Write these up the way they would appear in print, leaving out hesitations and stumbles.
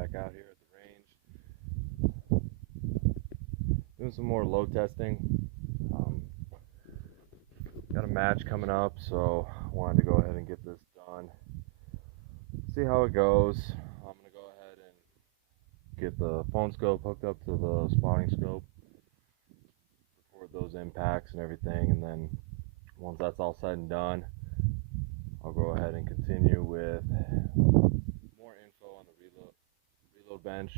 back out here at the range, doing some more load testing. Um, got a match coming up, so I wanted to go ahead and get this done. See how it goes. I'm gonna go ahead and get the phone scope hooked up to the spotting scope, record those impacts and everything, and then once that's all said and done, I'll go ahead and continue with more info on the reload bench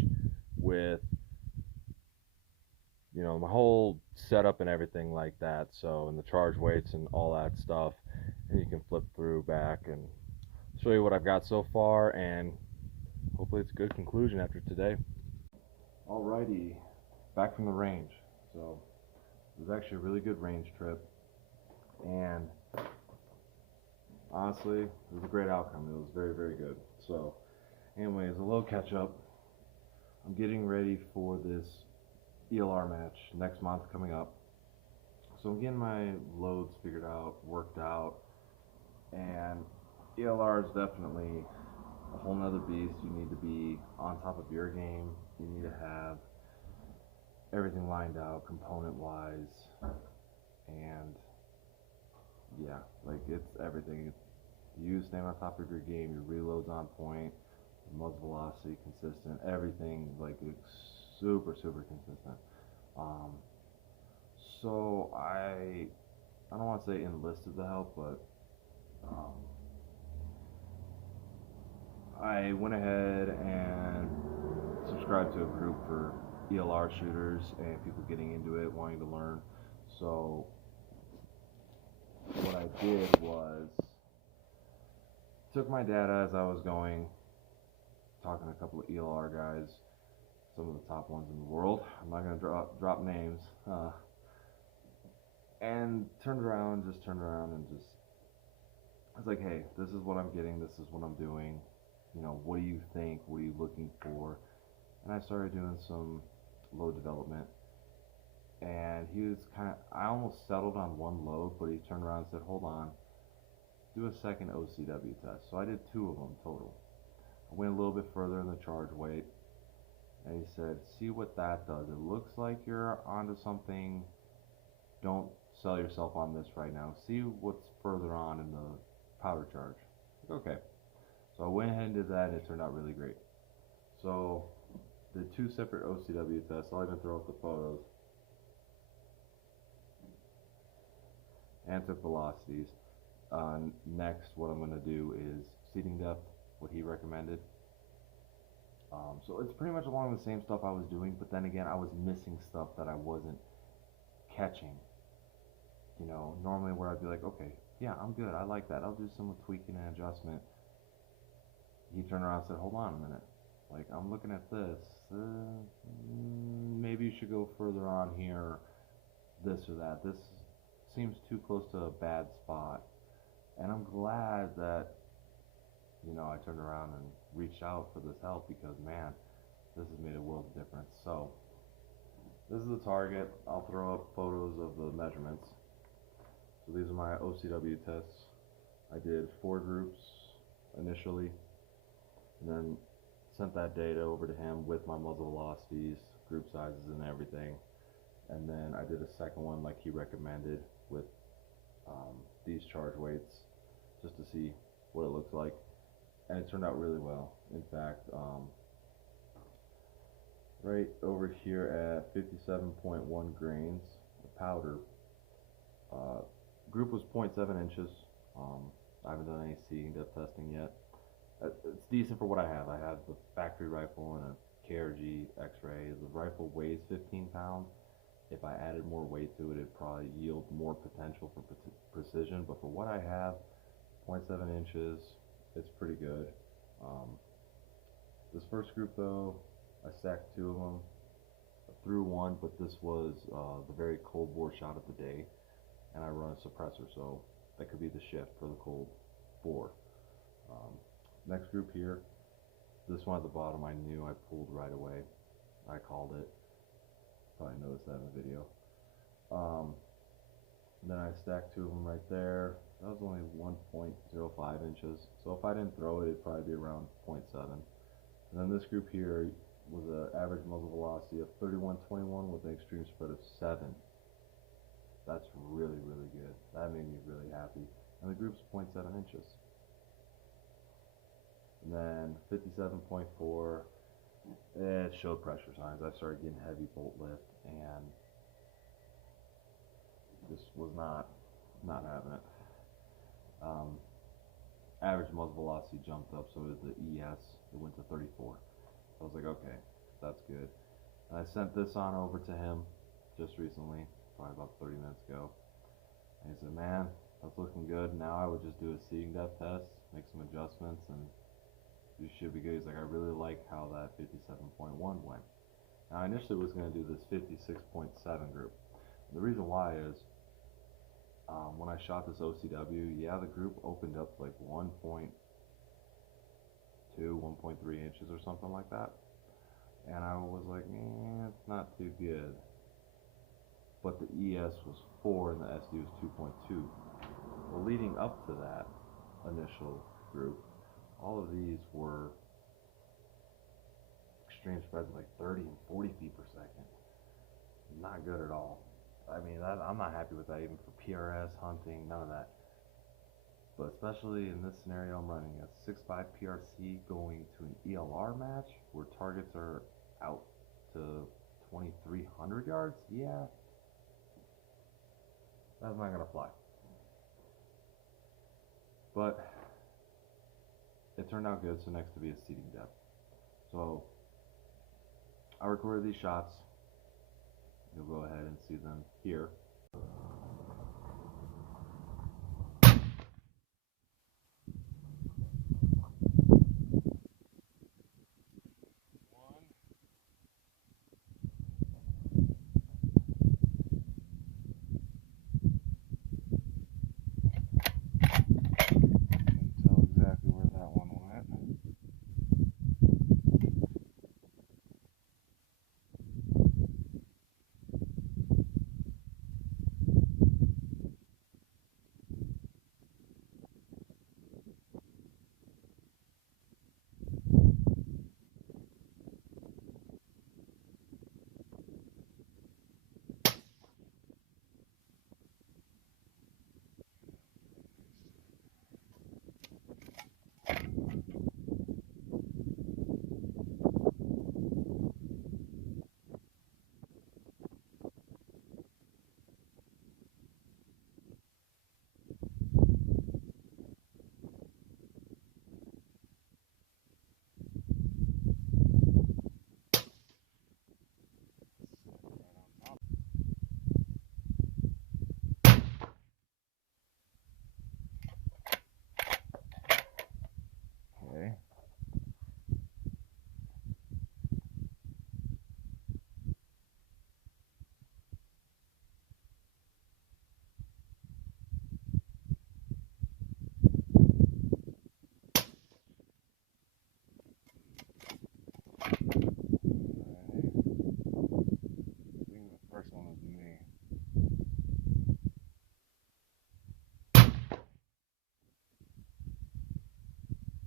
with my whole setup and everything like that. So, and the charge weights and all that stuff. And you can flip through back and show you what I've got so far, and hopefully it's a good conclusion after today. Alrighty, back from the range. So, it was actually a really good range trip, and honestly, it was a great outcome. It was very, very good. So, anyways, a little catch up. I'm getting ready for this ELR match next month coming up. So I'm getting my loads figured out, worked out, and ELR is definitely a whole nother beast. You need to be on top of your game. You need to have everything lined out component wise, and yeah, like it's everything. You stay on top of your game, your reload's on point, muzzle velocity consistent, everything like it's super consistent. Um, so I don't want to say enlisted the help, but um, I went ahead and subscribed to a group for ELR shooters and people getting into it, wanting to learn. So what I did was took my data as I was going, talking to a couple of ELR guys, some of the top ones in the world. I'm not going to drop names. And turned around and just, I was like, hey, this is what I'm getting, this is what I'm doing. What do you think? What are you looking for? And I started doing some load development. And he was I almost settled on one load, but he turned around and said, hold on, do a second OCW test. So I did 2 of them total. I went a little bit further in the charge weight, and he said, see what that does. It looks like you're onto something. Don't sell yourself on this right now. See what's further on in the powder charge. Okay. So I went ahead and did that, and it turned out really great. So did 2 separate OCW tests. I'll even throw up the photos. And took velocities. Next, what I'm going to do is seating depth, what he recommended. So it's pretty much along the same stuff I was doing, but then again, I was missing stuff that I wasn't catching. Normally where I'd be like, okay, yeah, I'm good, I like that, I'll do some tweaking and adjustment. He turned around and said, hold on a minute, like, I'm looking at this, maybe you should go further on here, this or that, this seems too close to a bad spot. And I'm glad that, I turned around and reached out for this help, because man, this has made a world of difference. So this is the target. I'll throw up photos of the measurements. So these are my OCW tests. I did 4 groups initially, and then sent that data over to him with my muzzle velocities, group sizes, and everything. And then I did a second one like he recommended with these charge weights, just to see what it looks like. And it turned out really well. In fact, right over here at 57.1 grains of powder, group was 0.7 inches. I haven't done any seating depth testing yet. It's decent for what I have. I have the factory rifle and a KRG X-ray. The rifle weighs 15 pounds. If I added more weight to it, it'd probably yield more potential for precision. But for what I have, 0.7 inches, it's pretty good. This first group though, I stacked 2 of them. I threw one, but this was the very cold bore shot of the day, and I run a suppressor, so that could be the shift for the cold bore. Next group here, this one at the bottom I knew I pulled right away. I called it. Probably noticed that in the video. Then I stacked 2 of them right there. That was only 1.05 inches. So if I didn't throw it, it'd probably be around 0.7. And then this group here was an average muzzle velocity of 31.21 with an extreme spread of 7. That's really, really good. That made me really happy. And the group's 0.7 inches. And then 57.4, it showed pressure signs. I started getting heavy bolt lift and just was not having it. Average muzzle velocity jumped up, so did the ES. It went to 34. So I was like, okay, that's good. And I sent this on over to him just recently, probably about 30 minutes ago. And he said, man, that's looking good. Now I would just do a seating depth test, make some adjustments, and you should be good. He's like, I really like how that 57.1 went. Now I initially was going to do this 56.7 group. And the reason why is, when I shot this OCW, yeah, the group opened up like 1.2, 1.3 inches or something like that. And I was like, it's not too good. But the ES was 4 and the SD was 2.2. Well, leading up to that initial group, all of these were extreme spreads like 30 and 40 feet per second. Not good at all. I mean, I'm not happy with that even for PRS, hunting, none of that. But especially in this scenario, I'm running a 6.5 PRC going to an ELR match where targets are out to 2,300 yards. Yeah, that's not gonna fly. But it turned out good, so next to be a seating depth. So I recorded these shots. You'll go ahead and see them here. Tell exactly where that one went. Okay. First one was me.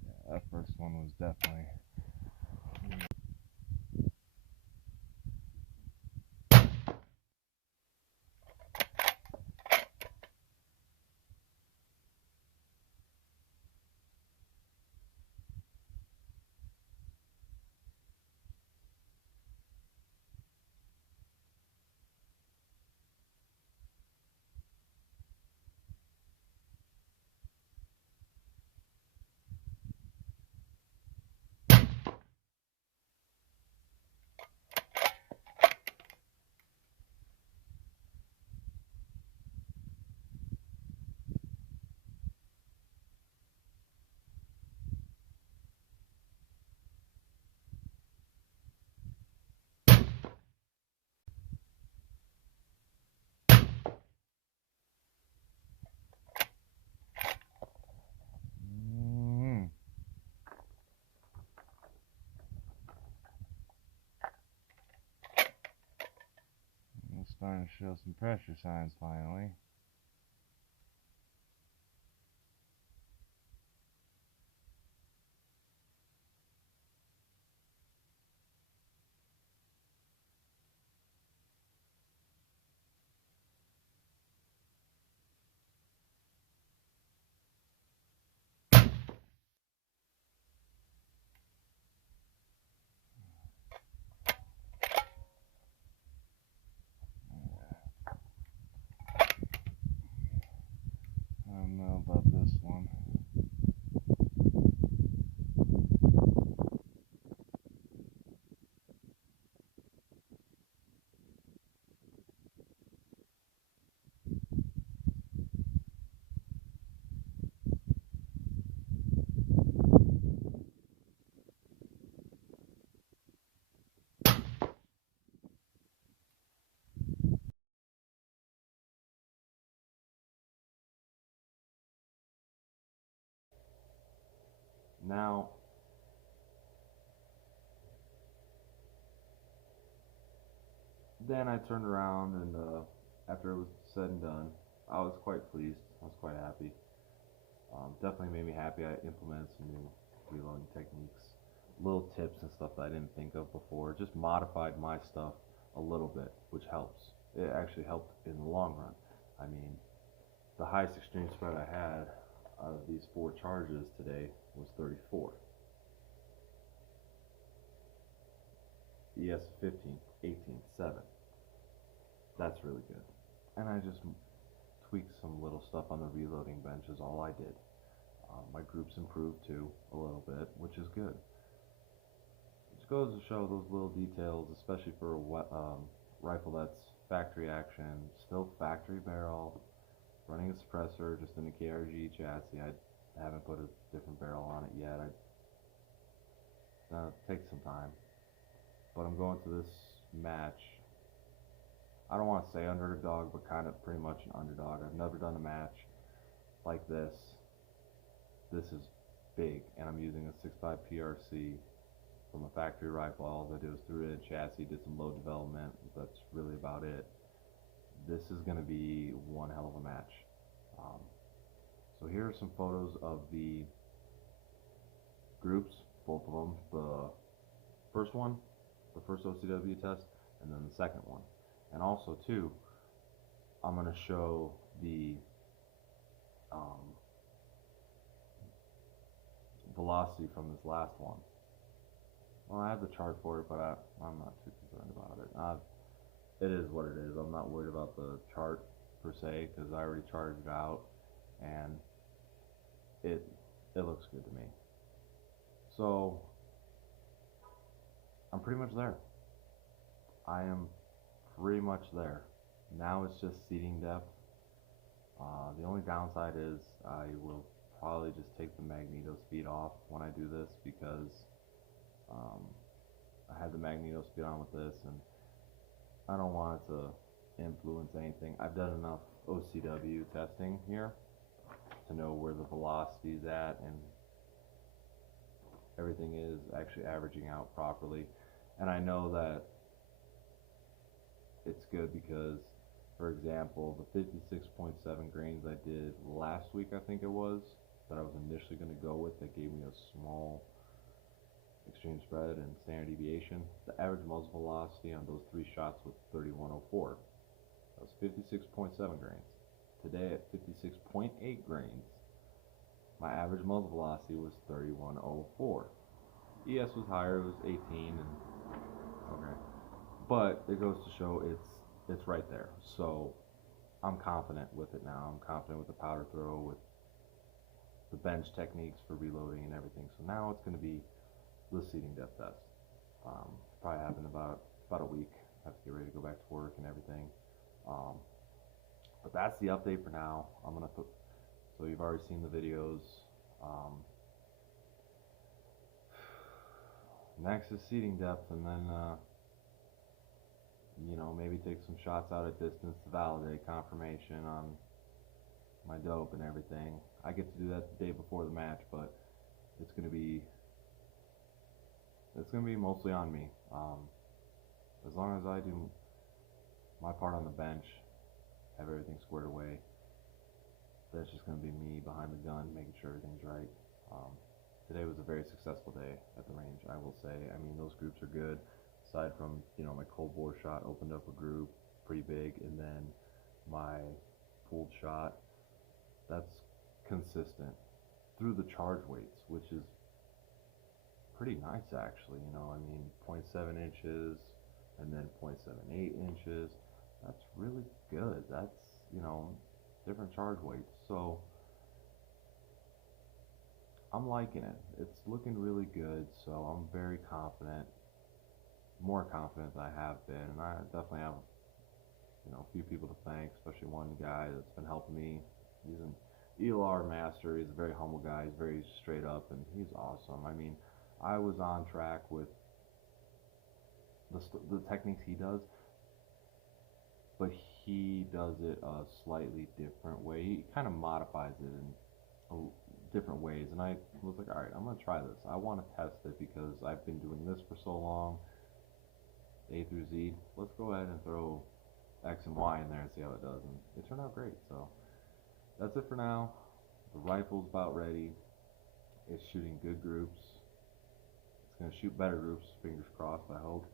Yeah, that first one was definitely me. It's starting to show some pressure signs finally. know about this one. Now, then I turned around and after it was said and done, I was quite pleased. I was quite happy. Definitely made me happy. I implemented some new reloading techniques, little tips and stuff that I didn't think of before. Just modified my stuff a little bit, which helps. It actually helped in the long run. I mean, the highest extreme spread I had out of these 4 charges today was 34. ES 15, 18, 7. That's really good. And I just tweaked some little stuff on the reloading bench is all I did. My groups improved too a little bit, which is good. It just goes to show those little details, especially for a rifle that's factory action, still factory barrel, running a suppressor, just in a KRG chassis. I haven't put a different barrel on it yet. Take some time. But I'm going to this match. I don't want to say underdog, but kind of pretty much an underdog. I've never done a match like this. This is big, and I'm using a 6.5 PRC from a factory rifle. All I did was threw it in a chassis, did some load development. That's really about it. This is going to be one hell of a match. So here are some photos of the groups, both of them. The first one, the first OCW test, and then the second one. And also too, I'm going to show the velocity from this last one. Well, I have the chart for it, but I'm not too concerned about it. It is what it is. I'm not worried about the chart per se, because I already charted it out, and it looks good to me. So I'm pretty much there. I am pretty much there. Now it's just seating depth. The only downside is I will probably just take the magneto speed off when I do this, because I had the magneto speed on with this, and I don't want it to influence anything. I've done enough OCW testing here to know where the velocity is at, and everything is actually averaging out properly. And I know that it's good because, for example, the 56.7 grains I did last week, I think it was, that I was initially going to go with, that gave me a small extreme spread and standard deviation. The average muzzle velocity on those 3 shots was 3104. That was 56.7 grains. Today at 56.8 grains, my average muzzle velocity was 3104. ES was higher, it was 18, and okay. But it goes to show it's right there. So I'm confident with it now. I'm confident with the powder throw, with the bench techniques for reloading and everything. So now it's going to be the seating depth test. Probably happen about a week. I have to get ready to go back to work and everything. But that's the update for now. I'm gonna put. So you've already seen the videos. Next is seating depth, and then maybe take some shots out at distance to validate confirmation on my dope and everything. I get to do that the day before the match, but it's gonna be mostly on me. As long as I do my part on the bench, have everything squared away, that's just going to be me behind the gun, making sure everything's right. Today was a very successful day at the range, I will say. I mean, those groups are good. Aside from, my cold bore shot opened up a group pretty big, and then my pulled shot, that's consistent through the charge weights, which is pretty nice actually. I mean, 0.7 inches and then 0.78 inches. That's really good. That's, different charge weights. So I'm liking it. It's looking really good, so I'm very confident, more confident than I have been, and I definitely have, a few people to thank, especially one guy that's been helping me. He's an ELR master. He's a very humble guy. He's very straight up, and he's awesome. I mean, I was on track with the techniques he does, but he does it a slightly different way. He kind of modifies it in different ways, and I was like, all right, I'm gonna try this. I want to test it because I've been doing this for so long, A through Z. Let's go ahead and throw X and Y in there and see how it does, and it turned out great. So that's it for now. The rifle's about ready. It's shooting good groups. It's gonna shoot better groups. Fingers crossed. I hope.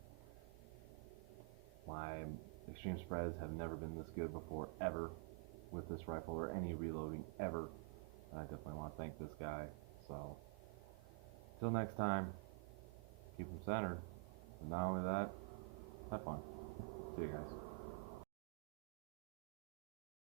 My extreme spreads have never been this good before, ever, with this rifle or any reloading ever. And I definitely want to thank this guy. So, till next time, keep them centered. And not only that, have fun. See you guys.